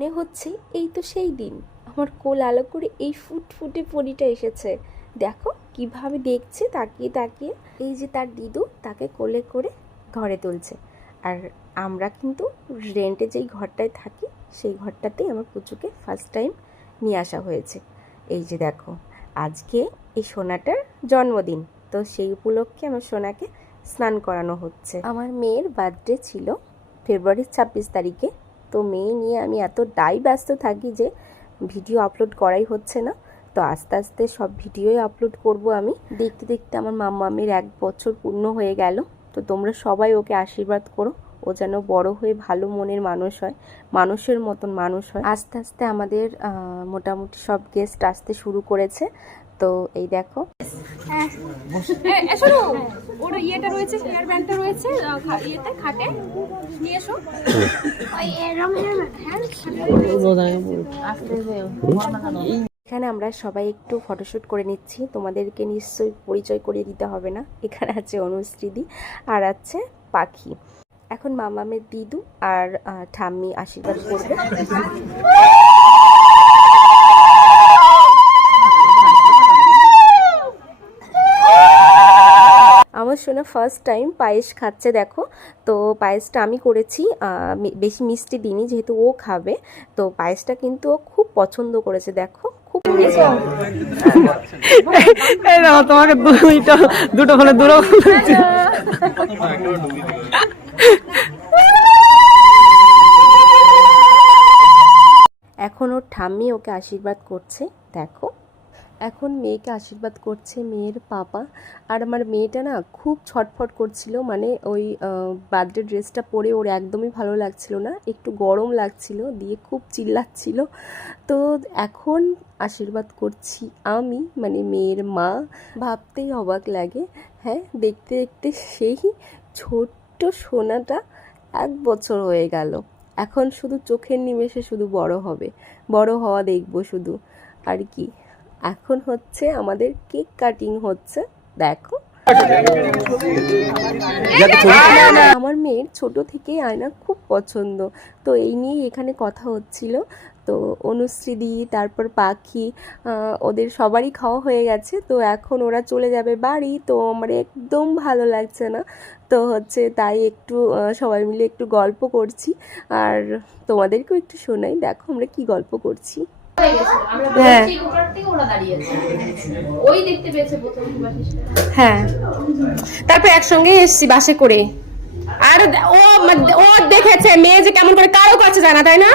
মনে হচ্ছে এই তো সেই দিন আমার কোল আলো করে এই ফুটফুটে পরীটা এসেছে। দেখো কিভাবে দেখছে তাকিয়ে তাকিয়ে। এই যে তার দিদু তাকে কোলে করে ঘরে তুলছে। আর আমরা কিন্তু রেন্টে যেই ঘরটায় থাকি সেই ঘরটাতেই আমার পুচুকে ফার্স্ট টাইম নিয়ে আসা হয়েছে। এই যে দেখো আজকে এই সোনাটার জন্মদিন, তো সেই উপলক্ষে আমার সোনাকে স্নান করানো হচ্ছে। আমার মেয়ের বার্থডে ছিল ফেব্রুয়ারির 26 তারিখে। তো মেয়ে নিয়ে আমি এতটাই ব্যস্ত থাকি যে ভিডিও আপলোড করাই হচ্ছে না। তো আস্তে আস্তে সব ভিডিওই আপলোড করব আমি। দেখতে দেখতে আমার মাম্মামের 1 বছর পূর্ণ হয়ে গেল। তো তোমরা সবাই ওকে আশীর্বাদ করো, ও যেন বড় হয়ে ভালো মনের মানুষ হয়, মানুষের মতন মানুষ হয়। আস্তে আস্তে আমাদের মোটামুটি সব গেস্ট আসতে শুরু করেছে। তো এই দেখো ওর ইয়েটা রয়েছে, হেয়ার ব্যান্ডটা রয়েছে ইয়েতে খাটে নিয়ে এসো। এখানে আমরা সবাই একটু ফটোশ্যুট করে নিচ্ছি। তোমাদেরকে নিশ্চয়ই পরিচয় করিয়ে দিতে হবে না। এখানে আছে অনুশ্রীদি আর আছে পাখি। এখন মামামের দিদু আর ঠাম্মি আশীর্বাদ করবে। আমার সোনা ফার্স্ট টাইম পায়েস খাচ্ছে দেখো। তো পায়েসটা আমি করেছি, বেশি মিষ্টি দিইনি যেহেতু ও খাবে। তো পায়েসটা কিন্তু ও খুব পছন্দ করেছে দেখো, খুব তোমাকে দুটো ফোনে দূর। এখন ওর ঠাম্মি ওকে আশীর্বাদ করছে দেখো। এখন মেয়েকে আশীর্বাদ করছে মেয়ের পাপা। আর আমার মেয়েটা না খুব ছটফট করছিল, মানে ওই বার্থডে ড্রেসটা পরে ওর একদমই ভালো লাগছিল না, একটু গরম লাগছিল, দিয়ে খুব চিল্লাচ্ছিল। তো এখন আশীর্বাদ করছি আমি, মানে মেয়ের মা। ভাবতেই অবাক লাগে। হ্যাঁ, দেখতে দেখতে সেই ছোট্ট সোনাটা 1 বছর হয়ে গেল। এখন শুধু চোখের নিমেষে শুধু বড় হবে, বড় হওয়া দেখবো শুধু। আর কি, এখন হচ্ছে আমাদের কেক কাটিং হচ্ছে দেখো। আমার মেয়ের ছোট থেকেই আয়না খুব পছন্দ, তো এই নিয়ে এখানে কথা হচ্ছিল। তো অনুশ্রীদি তারপর পাখি ওদের সবারই খাওয়া হয়ে গেছে। তো এখন ওরা চলে যাবে বাড়ি। তো আমার একদম ভালো লাগছে না। তো হচ্ছে তাই একটু সবাই মিলে একটু গল্প করছি, আর তোমাদেরকেও একটু শোনাই। দেখো আমরা কি গল্প করছি। হ্যাঁ হ্যাঁ, তারপর একসঙ্গে এসছি বাসে করে। আর ও দেখেছে মেয়ে যে কেমন করে কারো কাছে জানা, তাই না?